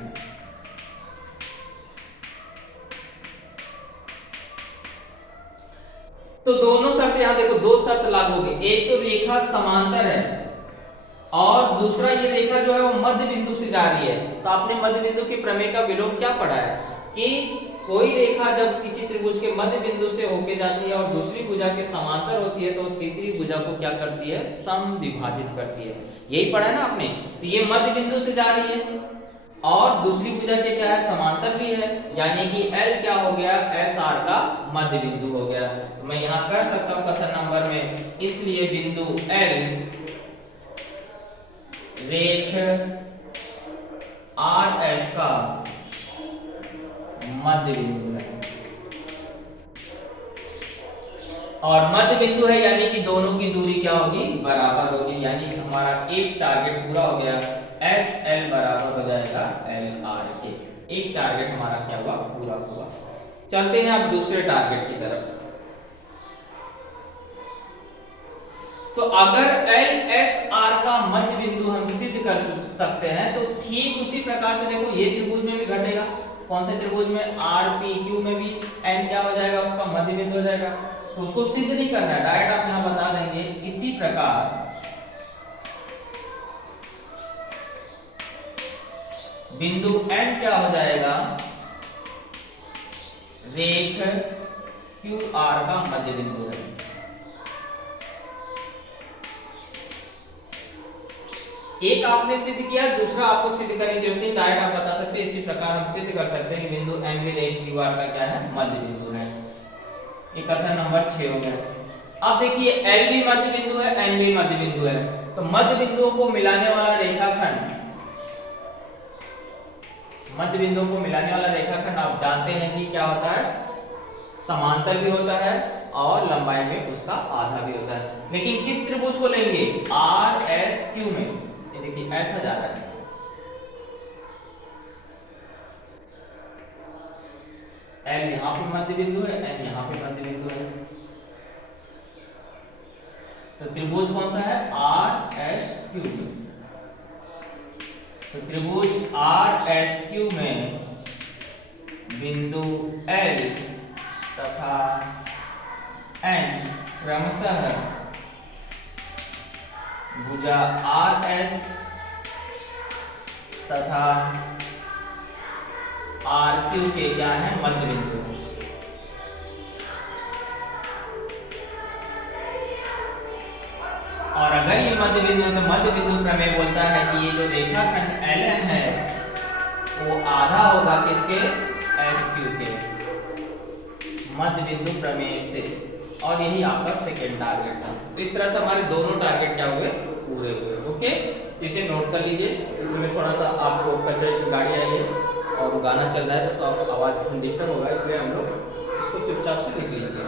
तो दोनों शर्त यहां देखो, दो शर्त लागू होगी, एक तो रेखा समांतर है और दूसरा ये रेखा जो है वो मध्य बिंदु से जा रही है। तो आपने मध्य बिंदु के प्रमेय का विलोम क्या पढ़ा है कि कोई रेखा जब किसी त्रिभुज के मध्य बिंदु से होके जाती है और दूसरी भुजा के समांतर होती है तो तीसरी भुजा को क्या करती है, समद्विभाजित करती है। यही पढ़ा है ना आपने। तो ये मध्य बिंदु से जा रही है और दूसरी भुजा के क्या है, समांतर भी है, यानी कि L क्या हो गया, SR का मध्य बिंदु हो गया। तो मैं यहाँ कर सकता हूँ कथन नंबर में, इसलिए बिंदु L रेख RS का मध्य बिंदु है। और मध्य बिंदु है यानी कि दोनों की दूरी क्या होगी, बराबर होगी, यानी कि हमारा एक टारगेट पूरा हो गया, SL बराबर हो जाएगा LR के। एक टारगेट हमारा क्या हुआ, पूरा हुआ। चलते हैं अब दूसरे टारगेट की तरफ। तो अगर LSR का मध्य बिंदु हम सिद्ध कर सकते हैं तो ठीक उसी प्रकार से देखो ये त्रिभुज में भी घटेगा। कौन से त्रिभुज में, आर पी क्यू में भी एन क्या हो जाएगा, उसका मध्य बिंदु हो जाएगा। तो उसको सिद्ध नहीं करना है, डायरेक्ट आप यहां बता देंगे। इसी प्रकार बिंदु एन क्या हो जाएगा, रेख क्यू आर का मध्य बिंदु है। एक आपने सिद्ध किया, दूसरा आपको सिद्ध करने की जरूरत नहीं, डायरेक्ट आप बता सकते हैं। इसी प्रकार हम सिद्ध कर सकते हैं कि बिंदु एन भी रेख क्यू आर का क्या है, मध्य बिंदु है। ये कथन नंबर 6 हो गया। अब देखिए एल भी मध्य बिंदु है, एन भी मध्य बिंदु है, तो मध्य बिंदुओं को मिलाने वाला रेखाखंड, मध्य बिंदुओं को मिलाने वाला रेखाखंड आप जानते हैं कि क्या होता है, समांतर भी होता है और लंबाई में उसका आधा भी होता है। लेकिन किस त्रिभुज को लेंगे, आर एस क्यू में, ये देखिए ऐसा जा रहा है, एल यहां पे मध्य बिंदु है, एन यहां पे मध्य बिंदु है, तो त्रिभुज कौन सा है, आर एस क्यू में। तो त्रिभुज आर एस क्यू में बिंदु एल तथा एन क्रमशः भुजा आर एस तथा आर क्यू के क्या है, मध्य बिंदु है। और अगर ये मध्य बिंदु है तो मध्य बिंदु प्रमेय बोलता है कि ये जो रेखाखंड LN है वो आधा होगा किसके, SQ के, मध्य बिंदु प्रमेय से। और यही आपका सेकेंड टारगेट था। तो इस तरह से हमारे दोनों टारगेट क्या हुए, पूरे हुए। ओके, तो इसे नोट कर लीजिए। इसमें थोड़ा सा आपको कचरे की गाड़ी आई है और वो गाना चल रहा है तो आवाज डिस्टर्ब होगा, इसलिए हम लोग इसको चुपचाप से लिख लीजिए।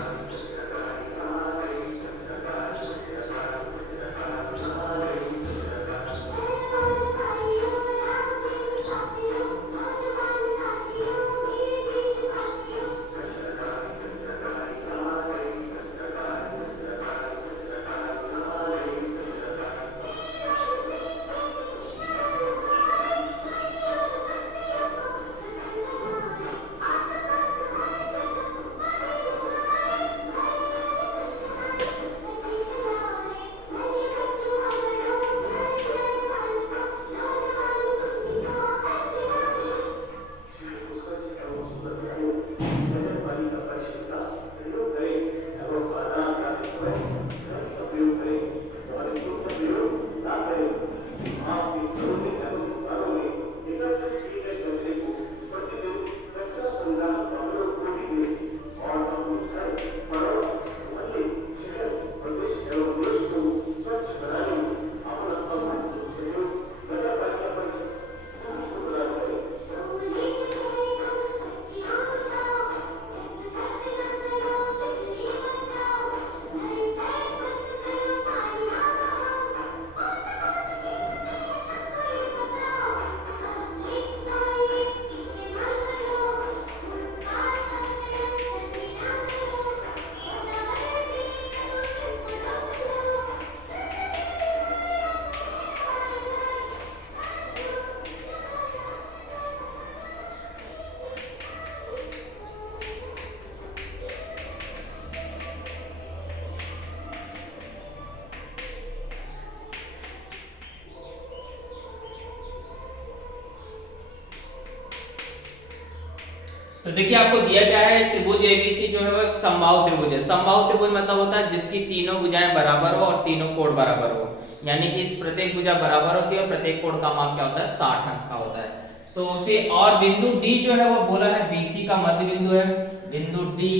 तो देखिए आपको दिया क्या है, त्रिभुज एबीसी जो है वो एक समबाहु त्रिभुज है। समबाहु त्रिभुज मतलब होता है जिसकी तीनों भुजाएं बराबर हो और तीनों कोण बराबर हो, यानी कि प्रत्येक भुजा बराबर होती है और प्रत्येक कोण का माप क्या होता है, 60 अंश का होता है। तो उसे, और बिंदु डी जो है वो बोला है बीसी का मध्य बिंदु है। बिंदु डी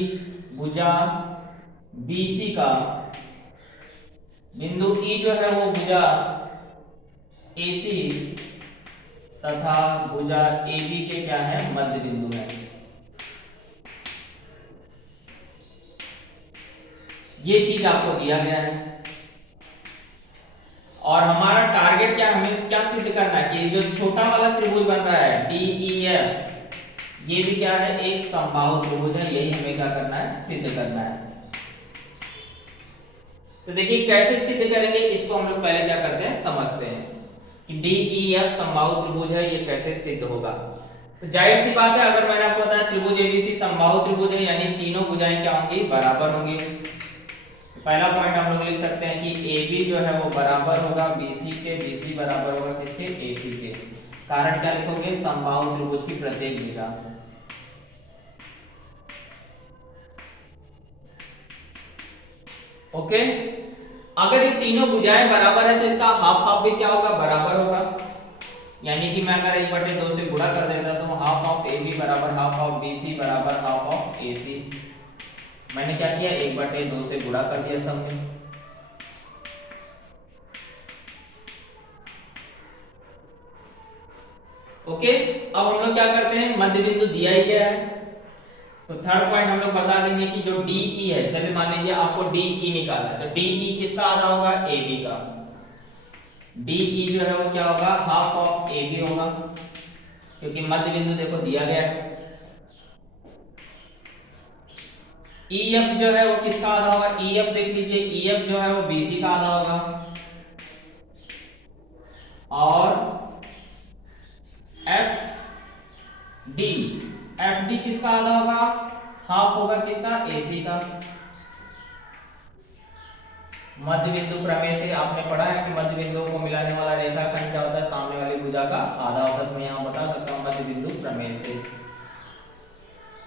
भुजा बीसी का, बिंदु ई जो है वो भुजा एसी तथा भुजा एबी के क्या है, मध्य बिंदु है। ये चीज आपको दिया गया है और हमारा टारगेट क्या, हमें क्या सिद्ध करना है कि जो छोटा वाला त्रिभुज बन रहा है DEF, ये भी क्या है, एक समबाहु त्रिभुज है। यही हमें क्या करना है, सिद्ध करना है। तो देखिए कैसे सिद्ध करेंगे, इसको हम लोग पहले क्या करते हैं, समझते हैं कि DEF समबाहु त्रिभुज है, ये कैसे सिद्ध होगा। तो जाहिर सी बात है, अगर मैंने आपको बताया त्रिभुज एबीसी समबाहु त्रिभुज है, यानी तीनों भुजाएं क्या होंगी, बराबर होंगी। तो पहला पॉइंट हम लोग लिख सकते हैं कि AB जो है वो बराबर होगा BC के, BC बराबर होगा किसके, AC के। कारण क्या लिखोगे, समबाहु त्रिभुज की प्रत्येक भुजा। ओके, अगर ये तीनों भुजाएं बराबर है तो इसका हाफ हाफ भी क्या होगा, बराबर होगा। यानी कि मैं अगर 1/2 से गुणा कर देता तो हाफ ऑफ AB बराबर हाफ ऑफ BC बराबर हाफ ऑफ AC। मैंने क्या किया, 1/2 से गुणा कर दिया सब में। ओके, अब हम लोग क्या करते हैं, मध्य बिंदु दिया ही गया है तो थर्ड पॉइंट हम लोग बता देंगे कि जो DE है, चलिए मान लीजिए आपको DE निकालना है, तो DE किसका आधा होगा, AB का। DE जो है वो क्या होगा, हाफ ऑफ AB होगा, क्योंकि मध्य बिंदु देखो दिया गया है। EF जो है वो किसका आधा होगा, EF देख लीजिए, EF जो है वो BC का आधा होगा, और FD किसका आधा होगा, हाफ होगा किसका, AC का। मध्य बिंदु प्रमेय से आपने पढ़ा है कि मध्य बिंदुओं को मिलाने वाला रेखाखंड क्या होता है, सामने वाली भुजा का आधा होता है। मैं यहाँ बता सकता हूँ मध्य बिंदु प्रमेय से।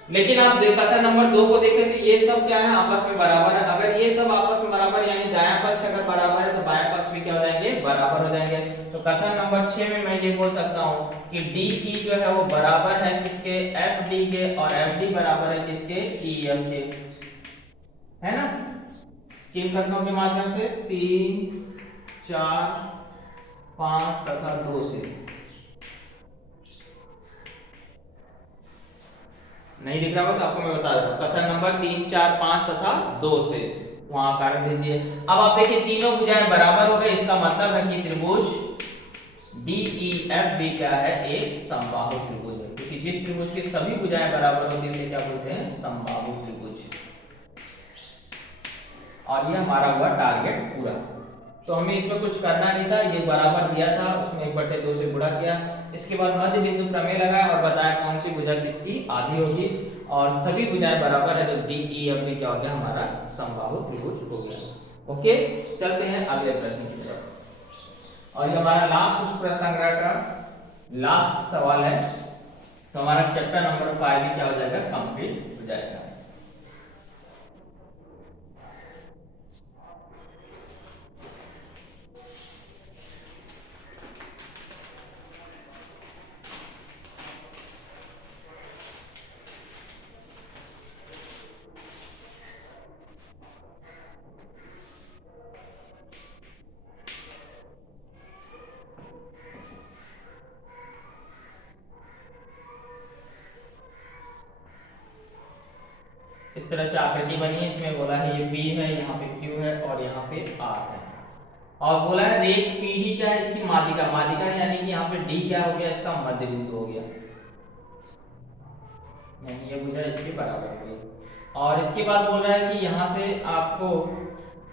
लेकिन आप कथन नंबर 2 को देखें तो ये सब क्या है, आपस में बराबर है। अगर ये सब आपस में बराबर यानी दायां पक्ष अगर बराबर है तो बायां पक्ष भी क्या हो जाएंगे, बराबर हो जाएंगे। तो कथन नंबर 6 में मैं ये बोल सकता हूँ कि DE जो है वो बराबर है किसके, FD के, और FD बराबर है किसके, EF के, है ना। किन कथनों के माध्यम से, 3, 4, 5 तथा 2 से। नहीं दिख रहा हो तो आपको मैं बता दूं, कथन नंबर 3, 4, 5 तथा 2 से वहां कारण दीजिए। अब आप देखिए तीनों भुजाएं बराबर हो गए, इसका मतलब है कि त्रिभुज DEFB क्या है, एक समबाहु त्रिभुज है, क्योंकि जिस त्रिभुज की सभी भुजाएं बराबर होती है उसे क्या बोलते हैं, समबाहु त्रिभुज। और ये हमारा हुआ टारगेट पूरा। तो हमें इसमें कुछ करना नहीं था, ये बराबर दिया था, उसमें 1/2 से गुणा किया, इसके बाद मध्य बिंदु प्रमेय लगाया और बताया कौन सी भुजा किसकी आधी होगी, और सभी भुजाएं बराबर है तो DEF क्या हो गया, हमारा समबाहु त्रिभुज हो गया। ओके, चलते हैं अगले प्रश्न की तरफ। और ये हमारा लास्ट उस प्रश्न संग्रह का लास्ट सवाल है, तो हमारा चैप्टर नंबर 5 भी क्या हो जाएगा, कंप्लीट हो जाएगा। इस तरह से आकृति बनी है, इसमें बोला है ये P है, यहाँ पे Q है और यहाँ पे R है, और बोला है रेख PD क्या है, इसकी माध्यिका, माध्यिका यानी कि यहाँ पे D क्या हो गया, इसका मध्य बिंदु हो गया, यानी ये भुजा इसके बराबर हो गई। और इसके बाद बोल रहा है कि यहाँ से आपको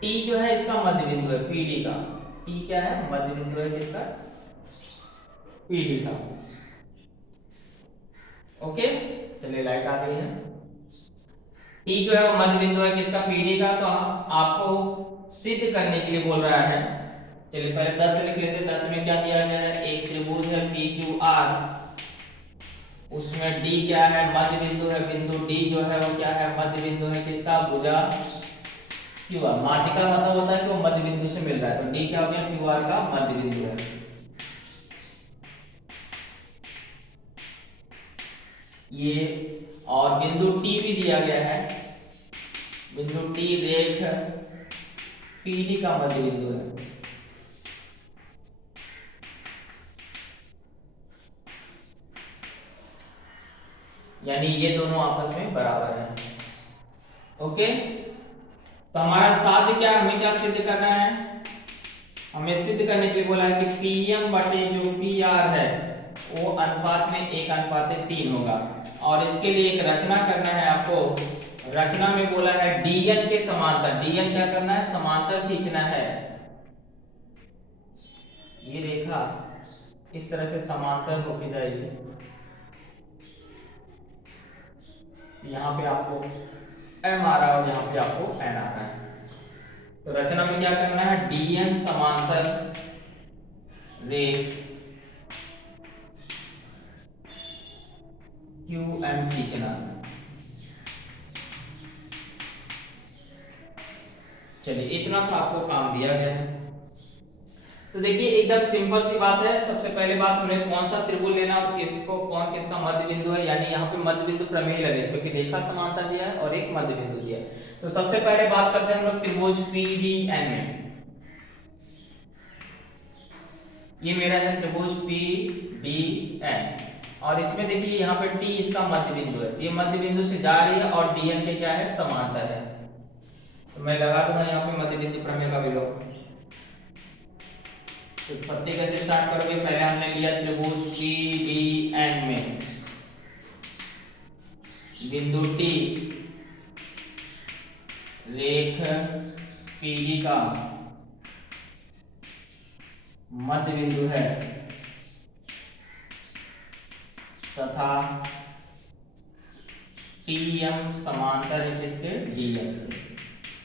T जो है इसका मध्य बिंदु है PD का, T क्या है, मध्य बिंदु है किसका, PD का। ओके, चलिए लाइट आ गई है। T जो है वो मध्य बिंदु है किसका, PD का। तो आपको सिद्ध करने के लिए बोल रहा है, चलिए पहले तर्क लिख लेते हैं। तर्क में क्या दिया गया है, एक त्रिभुज है PQR, उसमें D क्या है, मध्य बिंदु है, बिंदु D जो है वो क्या है, मध्य बिंदु है किसका, भुजा QR। माध्यिका मतलब होता है कि वो मध्य बिंदु से मिल रहा है, तो D क्या हो गया, QR का मध्य बिंदु है ये। और बिंदु T भी दिया गया है, बिंदु T रेख PD का मध्य बिंदु है, यानी ये दोनों आपस में बराबर हैं। ओके, तो हमारा साध्य क्या, हमें क्या सिद्ध करना है, हमें सिद्ध करने के लिए बोला है कि PM बटे जो PR है वो अनुपात में 1:3 होगा, और इसके लिए एक रचना करना है आपको। रचना में बोला है DN के समांतर, DN क्या करना है, समांतर खींचना है। ये रेखा इस तरह से समांतर होके जाएगी, यहाँ पे आपको m आ रहा है और यहाँ पे आपको n आ रहा है। तो रचना में क्या करना है, dn समांतर रेख qm खींचना। चलिए इतना सा आपको काम दिया गया है। तो देखिए एकदम सिंपल सी बात है। सबसे पहले बात हमें कौन सा त्रिभुज लेना और किसको कौन किसका मध्य बिंदु है, यानी यहाँ पे मध्य बिंदु प्रमेय लगे क्योंकि रेखा समांतर दिया है और एक मध्य बिंदु दिया है। तो सबसे पहले बात करते हैं हम लोग त्रिभुज PDN में। ये मेरा है त्रिभुज PDN और इसमें देखिए यहाँ पे T इसका मध्य बिंदु है। ये मध्य बिंदु से जा रही है और DN के क्या है, समांतर है। तो मैं लगा दूंगा यहाँ पे मध्य बिंदु प्रमेय का विलोम। उत्पत्ति कैसे स्टार्ट करोगे, पहले हमने लिया त्रिभुज PDN में बिंदु T रेख PD का मध्य बिंदु है तथा TM समांतर है किसके, DM के।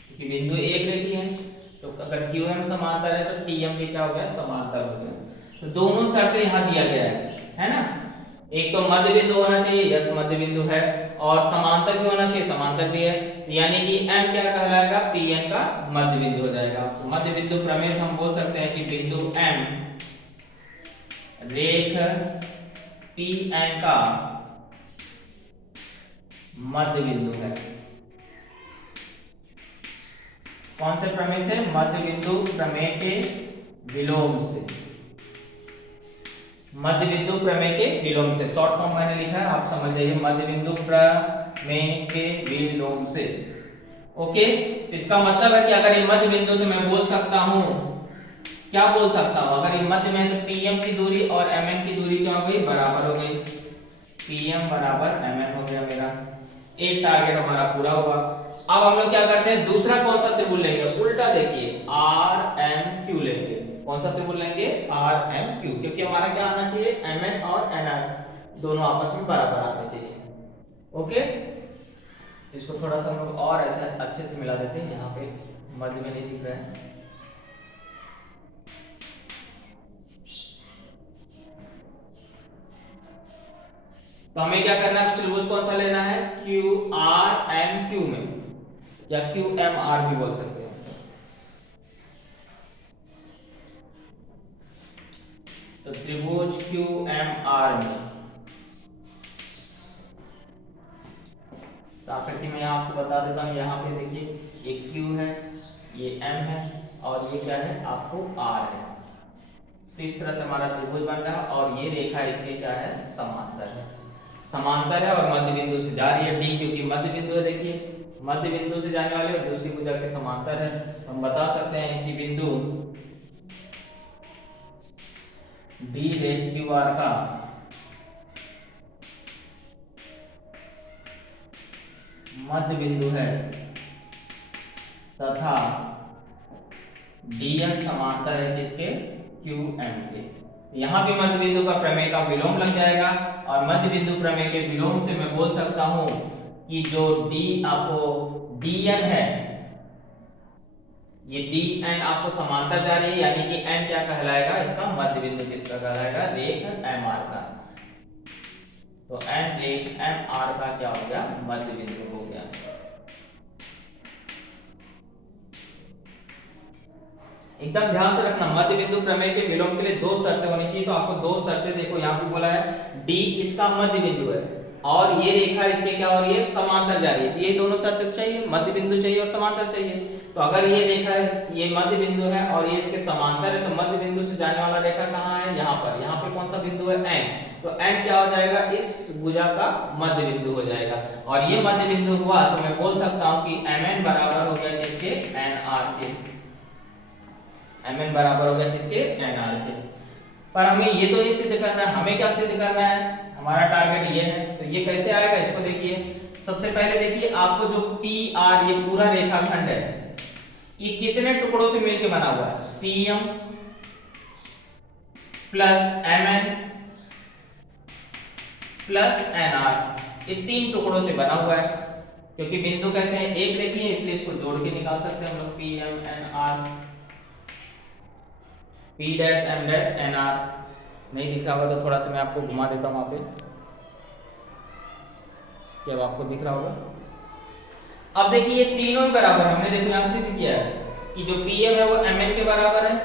क्योंकि बिंदु एक रेखी है तो अगर QM समांतर है तो TM भी क्या हो गया, समांतर हो गया। तो दोनों शर्तें यहाँ दिया गया है ना। एक तो मध्य बिंदु होना चाहिए, यस मध्य बिंदु है, और समांतर भी होना चाहिए, समांतर भी है। यानी कि M क्या कहलाएगा, PN का मध्य बिंदु हो जाएगा। तो मध्य बिंदु प्रमेय से हम बोल सकते हैं कि बिंदु M रेख PN का मध्य बिंदु है। कौन से प्रमेय से, मध्य बिंदु प्रमेय के विलोम से। मध्य बिंदु प्रमेय के विलोम से, शॉर्ट फॉर्म मैंने लिखा है, आप समझ जाइए, मध्य बिंदु प्रमेय के विलोम से। ओके, तो इसका मतलब है कि अगर ये मध्य बिंदु तो मैं बोल सकता हूं, क्या बोल सकता हूं, अगर ये मध्य में है तो PM की दूरी और MN की दूरी क्या हो गई, बराबर हो गई। PM बराबर MN हो गया मेरा, एक टारगेट हमारा पूरा हुआ। अब हम लोग क्या करते हैं, दूसरा कौन सा त्रिभुज लेंगे, उल्टा देखिए RMQ लेंगे। कौन सा त्रिभुज लेंगे, RMQ, क्योंकि हमारा क्या आना चाहिए, MN और NR दोनों आपस में बराबर आने चाहिए। ओके, इसको थोड़ा सा हम लोग और ऐसे अच्छे से मिला देते हैं, यहाँ पे मध्य में नहीं दिख रहा है। तो हमें क्या करना है, त्रिभुज कौन सा लेना है, QRMQ में, या QMR भी बोल सकते हैं। तो त्रिभुज QMR में, तो आकृति में यहाँ आपको बता देता हूँ, यहाँ पे देखिए ये Q है, ये M है और ये क्या है आपको R है। तो इस तरह से हमारा त्रिभुज बन रहा है और ये रेखा इसके क्या है, समांतर है। समांतर है और मध्य बिंदु से जा रही है D, क्योंकि मध्य बिंदु है, देखिए मध्य बिंदु से जाने वाले और दूसरी भुजा के समांतर है। हम बता सकते हैं कि बिंदु D रेख QR का मध्य बिंदु है तथा DM समांतर है किसके, QM के। यहाँ भी मध्य बिंदु का प्रमेय का विलोम लग जाएगा और मध्य बिंदु प्रमेय के विलोम से मैं बोल सकता हूं कि जो D आपको DN है, ये DN आपको समांतर जा रही है, यानी कि N क्या कहलाएगा, इसका मध्य बिंदु किसका कहलाएगा, रेख MR का। तो N रेख MR का क्या हो गया, मध्य बिंदु हो गया। एकदम ध्यान से रखना, मध्य बिंदु प्रमेय के विलोम के लिए दो शर्तें होनी चाहिए। तो आपको दो शर्तें देखो, यहाँ पे बोला है D इसका मध्य बिंदु है और ये रेखा इसके क्या हो रही है, समांतर जा रही है। ये दोनों शर्तें चाहिए, मध्य बिंदु चाहिए और समांतर चाहिए। तो अगर ये रेखा है, ये मध्य बिंदु है और ये इसके समांतर है, तो मध्य बिंदु से जाने वाला रेखा कहाँ है, यहाँ पर। यहाँ पे कौन सा बिंदु है, N। तो N क्या हो जाएगा, इस भुजा का मध्य बिंदु हो जाएगा और ये मध्य बिंदु हुआ तो मैं बोल सकता हूँ कि MN बराबर हो गया किसके, NR के। MN बराबर हो गया किसके, NR के। पर हमें ये तो नहीं सिद्ध करना है, हमें क्या सिद्ध करना है, हमारा टारगेट ये है। तो ये कैसे आएगा, इसको देखिए। सबसे पहले देखिए आपको जो PR ये पूरा रेखाखंड है, ये कितने टुकड़ों से मिलकर बना हुआ है, PM plus MN plus NR। ये 3 टुकड़ों से बना हुआ है, क्योंकि बिंदु कैसे हैं, एक रेखीय है, इसलिए इसको जोड़ के निकाल सकते हैं हम लोग। P M N R, P dash M dash N R. नहीं दिख रहा होगा तो थोड़ा सा मैं आपको घुमा देता हूँ वहाँ पे, कि अब आपको दिख रहा होगा। अब देखिए ये तीनों ही बराबर है, हमने देखो यहाँ सिद्ध किया है कि जो पी एम है वो एम एन के बराबर है,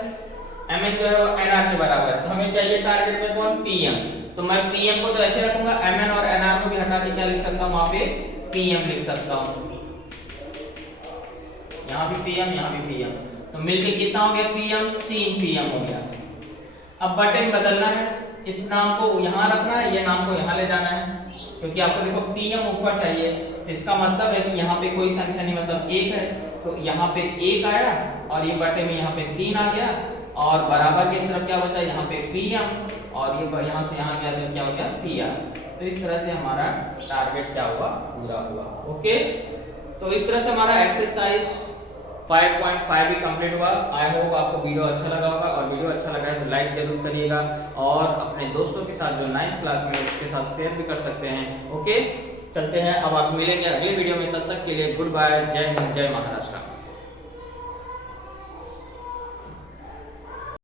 एम एन जो है वो एन आर के बराबर है। तो हमें चाहिए टारगेट में कौन, पी एम। तो मैं पी एम को तो ऐसे रखूंगा, एम एन और एन आर को भी हटा के क्या लिख सकता हूँ, वहाँ पे पी एम लिख सकता हूँ। यहाँ भी पी एम, यहाँ भी पी एम, तो मिलके कितना हो गया पी एम, 3 पी एम हो गया। अब बटे में बदलना है, इस नाम को यहाँ रखना है, ये नाम को यहाँ ले जाना है, क्योंकि आपको देखो पी एम ऊपर चाहिए, तो इसका मतलब है कि यहाँ पे कोई संख्या नहीं, मतलब 1 है, तो यहाँ पे 1 आया और ये बटे में यहाँ पे 3 आ गया, और बराबर की तरफ क्या बचा, यहाँ पे पी एम, और ये यहाँ से यहाँ गया तो क्या हो गया पी आर। तो इस तरह से हमारा टारगेट क्या हुआ, पूरा हुआ। ओके, तो इस तरह से हमारा एक्सरसाइज 5.5 भी कंप्लीट हुआ। आई होप आपको वीडियो अच्छा लगा होगा, और वीडियो अच्छा लगा है तो लाइक जरूर करिएगा, और अपने दोस्तों के साथ जो 9th क्लास में उसके साथ शेयर भी कर सकते हैं। ओके, चलते हैं, अब आप मिलेंगे अगले वीडियो में, तब तक के लिए गुड बाय, जय हिंद, जय महाराष्ट्र।